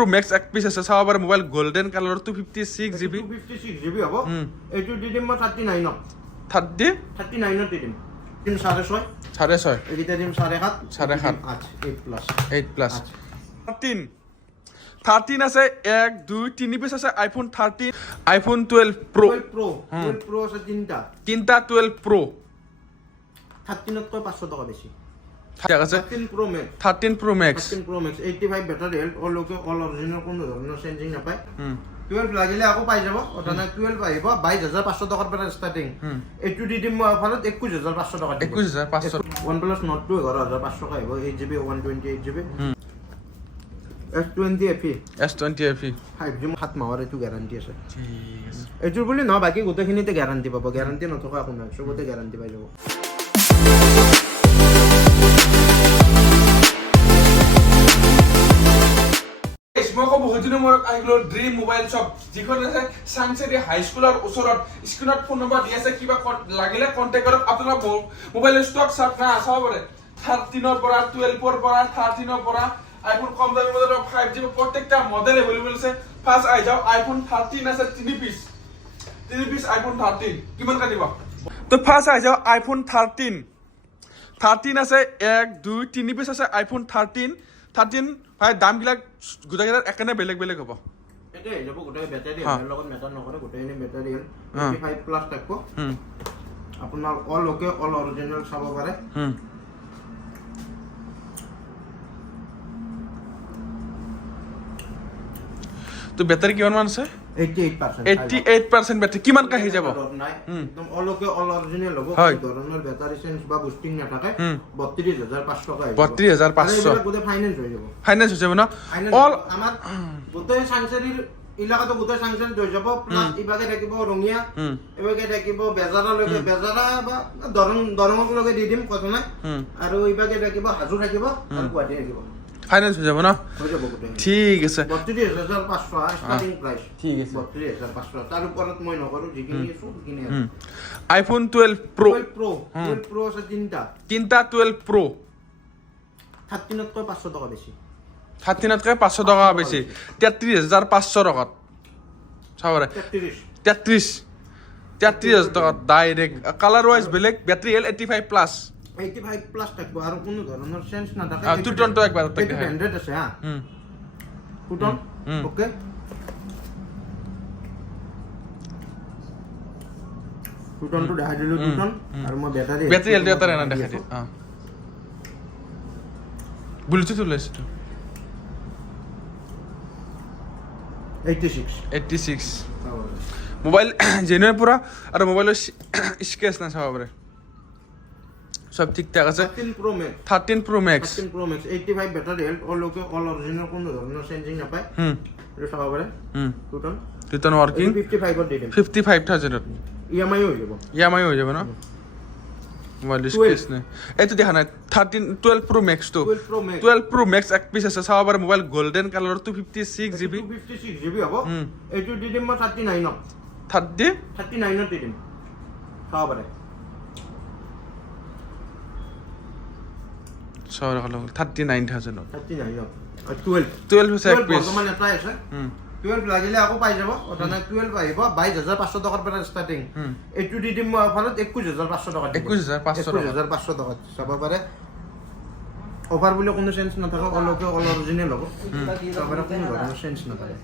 Pro Max এক piece আছে চাব পাৰে মোবাইল গোল্ডেন কালাৰৰ 256GB 256GB হ'ব এইটো দি দিম মই 39 ত 39 ত দি দিম 6.5 6.5 এইটা দিম 7.5 8 প্লাস 13 আছে 1 2 3 পিস আছে আইফোন 13 আইফোন 12 Pro 12 Pro আছে তিনটা 12 Pro 13 তকৈ 500 টাকা বেছি ঠিক আছে 13 Pro Max 85 battery health all okay all original কোনো ধৰণৰ চেঞ্জিং নাপায় 12 লাগিলে আকৌ পাই যাব ওটা না 12 আহিব 22500 টাকাৰ পৰা ষ্টাৰ্টিং এইটো দি দিম মই অফাৰত 21500 টাকা 21500 OnePlus Nord 2 11500 টকা আহিব 8GB 128GB S20 FE 5G 7 মাহৰ এইটো গ্যাৰান্টি আছে ঠিক আছে এইটোৰ বুলি নহয় বাকি গোটেইখিনিতে গ্যাৰান্টি পাব গ্যাৰান্টি নথকা একো নাই সবতে গ্যাৰান্টি পাই যাব ড্ৰিম মোবাইল শ্বপ যিখন আছে সাংচেৰি হাই স্কুলৰ ওচৰত স্ক্ৰিনত ফোন নম্বৰ দি আছে কিবা লাগিলে কন্টাক্ট কৰক আপোনাৰ মোবাইল ষ্টক চাপ না চাব পাৰে 13 ৰ পৰা 12 ৰ পৰা 13 ৰ পৰা আইফোন কম দামী মডেল 5G প্ৰত্যেকটা মডেল अवेलेबल আছে ফাৰ্স্ট আই যাও আইফোন 13 আছে 3 পিস আইফোন 13 কিমান কা দিব তো ফাৰ্স্ট আই যাও আইফোন 13 আছে 1 2 3 পিস আছে আইফোন 13 ভাই দাম বিলাক গুটাকেটাৰ একানে বেলেগ হ'ব এতে যাব গোটাই ব্যাটাৰি হেল লগত মেটাৰ নকৰে গোটাইনি ব্যাটাৰি হেল 85 প্লাস টাইপ আপোনাৰ অল ওকে অল অৰিজিনাল চাব পাৰে তো ব্যাটাৰি কিমান মান আছে 88% ব্যাটাৰি কিমান কা হৈ যাব একদম অল ওকে অল অৰিজিনাল হ'ব ধৰণৰ ব্যাটারি চেঞ্জ বা বুস্টিং না থাকে 32500 টাকা 32500 গোটে ফাইনান্স হৈ যাব না অল আমাৰ গোটে সাংসাৰীৰ ইলাকাটো গোটে সাংসাৰ হৈ যাব প্লাস ইবাগে থাকিব ৰঙিয়া ইবাগে থাকিব বেজাৰালৈকে বেজাৰা বা দৰঙক লগে দি দিম কথা নাই আৰু ইবাগে থাকিব হাজু থাকিব আৰু গুৱাহাটী থাকিব ফাইনান্স হৈ যাব না ঠিক আছে 32500 স্টাৰ্টিং প্ৰাইস ঠিক আছে 32500 তাৰ উপৰত মই নকৰো যিখিনি আছে কিনে আইফোন 12 Pro 12 Pro আছে তিনটা 12 Pro 13 তকৈ 500 টাকা বেছি 13 তকৈ 500 টাকা বেছি 33500 টকাত চাবৰে 33000 টকা ডাইৰেক্ট কালাৰ ওয়াইজ বেলেগ ব্যাটারি হেল 85 প্লাস 85 প্লাস থাকবো আর কোনো ধরনের সেন্স না থাকে টুটন তো একবার থাকে 100 আছে হ্যাঁ টুটন ওকে টুটন তো দেখা দিলো টুটন আর মই ব্যাটারি হেল এটা না দেখা দি হ্যাঁ ব্লুটুথ লেস্ট 86 মোবাইল জেনুইন পুরা আর মোবাইলৰ স্কেচ না চাব পাৰে সব ঠিকঠাক আছে 13 Pro Max 85 battery health all okay all original কোনো ধৰণৰ চেঞ্জিং নাপায় এটা চাব পাৰে টুটন ওয়ার্কিং 55 দি দিম 55000 ইএমআই হৈ যাব না মোবাইল স্কেচ নাই এইটো দেখা নাই 12 Pro Max তো 12 Pro Max এক পিস আছে চাব পাৰে মোবাইল গোল্ডেন কালাৰৰ 256GB হ'ব এইটো দি দিম মই 39 ত 39 ত দি দিম চাব পাৰে 39000 12 আছে এক পিস মানে এটাই আছে 12 লাগিলে আকৌ পাই যাব ওটা না 12 আহিব 22500 টাকাৰ পৰা ষ্টাৰ্টিং এইটো দি দিম মই অফাৰত 21500 টাকা 21500 টাকা চাব পাৰে অফাৰ বুলি কোনো চেঞ্জ নাথাকে অলকে অল অৰিজিনাল হ'ব চাব পাৰে কোনো ধৰণৰ চেঞ্জ নাথাকে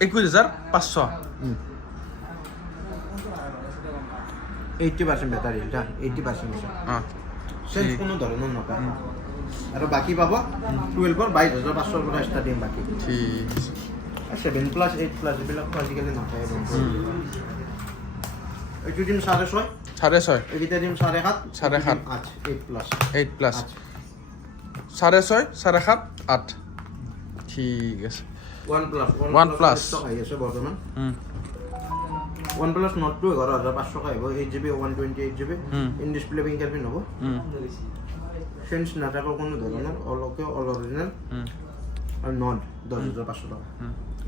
21500 80% ব্যাটাৰি এটা 80% আছে চেঞ্জ কোনো ধৰণৰ নাপায় আৰু বাকি পাব 12 ৰ 22500 পৰা ষ্টাৰ্টিং বাকি ঠিক আছে 7 প্লাস 8 প্লাস এবিলাক আজিকালি নাপায় এইটো দিম 6.5 এইটা দিম 7.5 8 প্লাস 6.5 7 8 ঠিক আছে OnePlus আহি আছে বৰ্তমান OnePlus Nord 2 11500 আহিব 8GB 128GB ইন ডিসপ্লে ফিঙ্গাৰপ্ৰিন্ট হ'ব চেঞ্জ নাথাকে কোনো ধৰণৰ অল ওকে অল অৰিজিনাল আৰু নট 10500 টাকা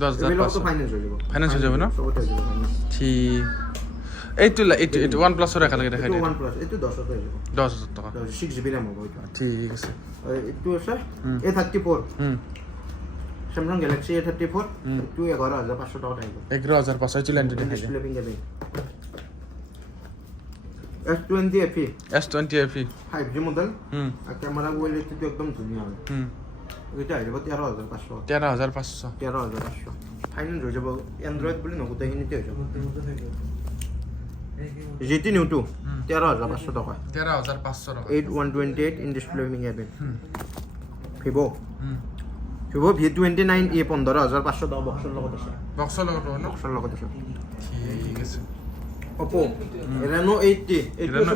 10500 ফাইনান্স হৈ যাব না সবতে হৈ যাব ঠিক এইটো OnePlus ৰ একেলগে দেখাই এইটো দিয়া OnePlus এইটো 10 হৈ যাব 10,000 টকা 6GB RAM হ'ব এইটো ঠিক আছে এইটো আছে A34 Samsung Galaxy A34 এইটো 11,500 টকা আহিব 11,500 এইটো লেনটো দেখাই দিয়া ডিসপ্লে পিন S20 FE S20 FE 5G model আর ক্যামেরা কোয়ালিটি তো একদম ধুনিয়া হয় এটা আহিব 13,500 13,500 ফাইনাল হৈ যাব এন্ড্রয়েড বুলি নগোটেইখিনিতে হৈ যাব GT New 2 13,500 টকা 13,500 টকা 8128 in display পিন যাবে Vivo V29e 15,500 টকা বক্সৰ লগত আছে বক্সৰ লগত ন বক্সৰ লগত আছে ঠিক আছে Oppo Reno 80 এইটো আছে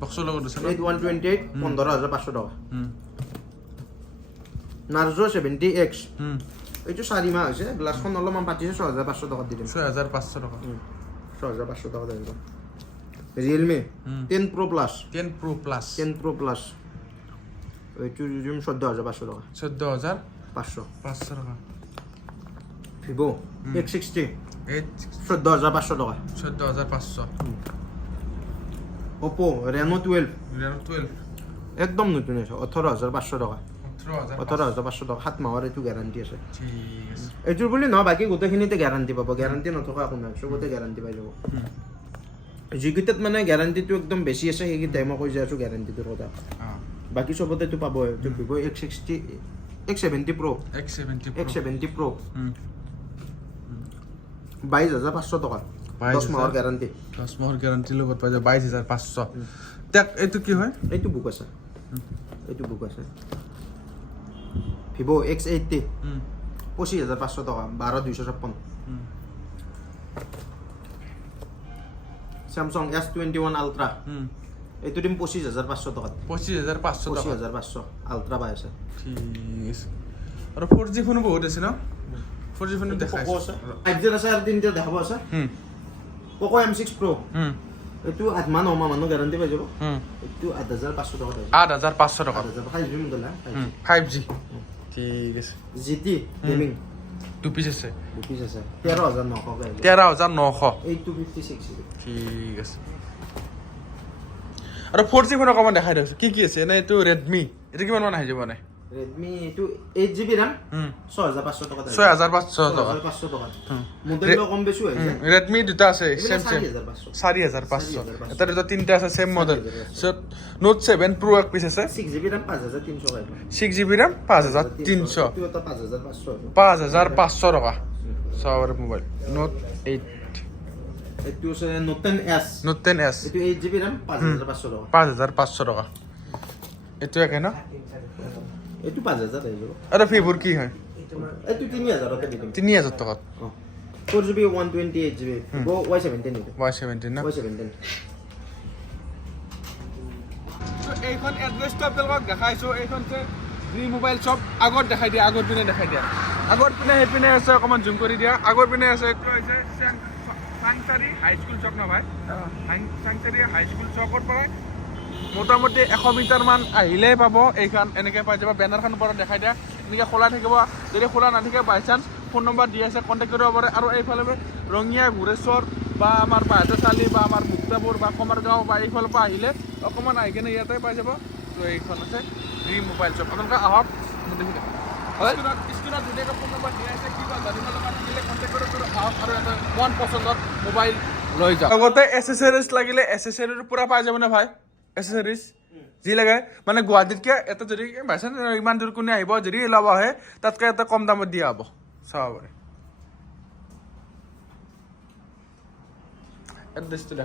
বক্সৰ লগত আছে ন 8128 15,500 টকা Narzo 70X এইটো 4 মাহ হৈছে গ্লাছখন অলপমান পাতিছে 6,500 টকা দি দিম 6,500 টকা 6,500 টকা দিব Realme 10 Pro Plus 10 Pro Plus এইটো জুম 14,500 টকা 14,500 টকা Vivo X60 14,500 টকা 14,500 Oppo Reno 12 Reno 12 একদম নতুন আছে 18,500 টকা 18,500 18,500 টকা 7 মাহৰ এইটো গ্যাৰান্টি আছে ঠিক আছে এইটোৰ বুলি নহয় বাকী গোটেইখিনিতে গ্যাৰান্টি পাব গ্যাৰান্টি নথকা একো নাই চবতে গ্যাৰান্টি পাই যাব যিকেইটাত মানে গ্যাৰান্টিটো একদম বেছি আছে সেইকেইটা মই কৈ যাই আছো গ্যাৰান্টিটোৰ কথা বাকী চবতেতো পাব এইটো Vivo X60 X70 Pro X70 Pro 22,500 টকা 10 মাহৰ গ্যাৰান্টি 10 মাহৰ গ্যাৰান্টি লগত পাই যায় 22,500 তাক এইটো কি হয় এইটো বুক আছে Vivo X80 25,500 টকা 12,256 Samsung S21 Ultra এইটো দিম 25,500 টকা 25,500 টকা 25,500 Ultra পাই আছে ঠিক আছে আৰু 4G ফোন বহুত আছে ন 4G ফোন দেখাইছে 5G আছে আৰু 3G দেখাব আছে Poco M6 Pro এইটো 8 মাহ 9 মাহ মানুহ গ্যাৰান্টি পাই যাব এইটো 8,500 টকা পাই 8,500 টকা 5G মডেল 5G ঠিক আছে GT গেমিং 2 পিস আছে 13,900 13,900 856 ঠিক আছে আৰু 4G ফোন অকমান দেখাই দিছো কি আছে এনে এইটো Redmi এটা কিমান মান আহি যাব নে Redmi এইটো 8GB RAM 6,500 টকা 6,500 টকা 6,500 টকা মডেলটো কম বেছি হৈ যায় Redmi দুটা আছে সেম 4,500 এটা দুটা তিনটা আছে same model so Note 7 Pro এক পিস আছে 6GB RAM 5,300 টকা 6GB RAM 5,300 এইটো এটা 5,500 5,500 টকা চাওয়ার মোবাইল Note 8 এইটো আছে Note 10s Note 10s এইটো 8GB RAM 5,500 টকা 5,500 টকা এইটো একে না এইটো 5,000 আহি যাব আৰু ফিভৰ কি হয় এইটো 3,000 টকা দি দিম 3,000 টকা 4GB 128GB Y17 Y17 না Y17 এইখন এড্ৰেছটো আপোনালোকক দেখাইছো এইখন যে জি মোবাইল শ্বপ আগত দেখাই দিয়া আগৰ পিনে দেখাই দিয়া আগৰ পিনে সেইপিনে আছে অকমান জুম কৰি দিয়া আগৰ পিনে আছে এইটো হৈছে সাংচাৰী হাই স্কুল চক ন ভাই সাংচাৰী হাই স্কুল চকৰ পৰা মোটামুটি 100 মিটাৰ মান আহিলেই পাব এইখন এনেকৈ পাই যাব বেনাৰখন ওপৰত দেখাই দিয়া এনেকৈ খোলা থাকিব যদি খোলা নাথাকে বাই চান্স ফোন নম্বৰ দি আছে কণ্টেক্ট কৰিব পাৰে আৰু এইফালে ৰঙিয়া ঘুৰেশ্বৰ বা আমাৰ বাহাদুৰচালি বা আমাৰ মুক্তাপুৰ বা কমাৰগাঁও বা এইফালৰ পৰা আহিলে অকণমান আহি কিনে ইয়াতে পাই যাব তো এইখন আছে জি মোবাইল শ্বপ আপোনালোকে আহক স্ক্ৰীনত ধুনীয়াকৈ ফোন নম্বৰ দিয়া আছে কিবা জানিব লগা থাকিলে কণ্টেক্ট কৰিব আহক আৰু এটা মন পচন্দৰ মোবাইল লৈ যাওক লগতে এচেচৰিজ লাগিলে এচেচৰিজ পূৰা পাই যাব নে ভাই এচেচৰিজ যি লাগে মানে গুৱাহাটীতকৈ এটা যদি বাইচান্স ইমান দূৰ কোনে আহিব যদি ল'ব আহে তাতকৈ এটা কম দামত দিয়া হ'ব চাব পাৰে এড্ৰেছটো দেখা